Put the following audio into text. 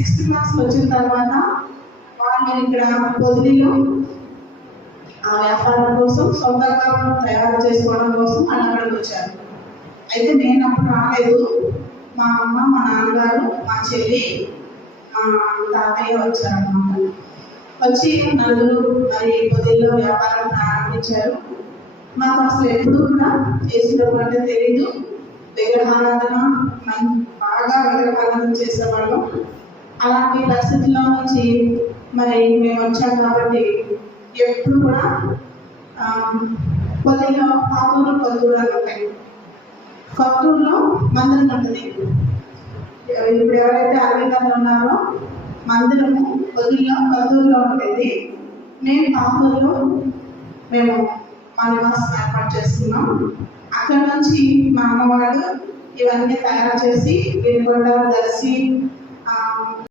6th క్లాస్కి వచ్చిన తర్వాత వాళ్ళు ఇక్కడ పొదిలిలో ఆ వ్యాపారం కోసం సొంత వ్యాపారం తయారు చేసుకోవడం కోసం వాళ్ళు అక్కడికి వచ్చారు. అయితే నేను అప్పుడు రాలేదు. మా అమ్మ, మా నాన్నగారు, మా చెల్లి, మా తాతయ్య వచ్చారన్నమాట. వచ్చి నలుగురు మరి పొదిల్లో వ్యాపారం ప్రారంభించారు. మాకు అసలు ఎప్పుడు కూడా చేసేటప్పుడు అంటే తెలీదు. విగ్రహారాధన బాగా విగ్రహారాధన చేసేవాళ్ళం. అలాంటి పరిస్థితుల్లో నుంచి మరి మేము వచ్చాం కాబట్టి ఎప్పుడు కూడా పొదిలో పాతూరు, కొత్తూరు అని ఉంటాయి. కొత్తూరులో మందిరం ఉంటుంది. ఇప్పుడు ఎవరైతే అరవిందాలు ఉన్నారో మందిరము పొదిలో కొత్తూరులో ఉంటుంది. మేము పాతూరులో మేము మా నివాసం ఏర్పాటు చేస్తున్నాం. అక్కడ నుంచి మా అమ్మవారు ఇవన్నీ తయారు చేసి వినుకొండ, దర్శి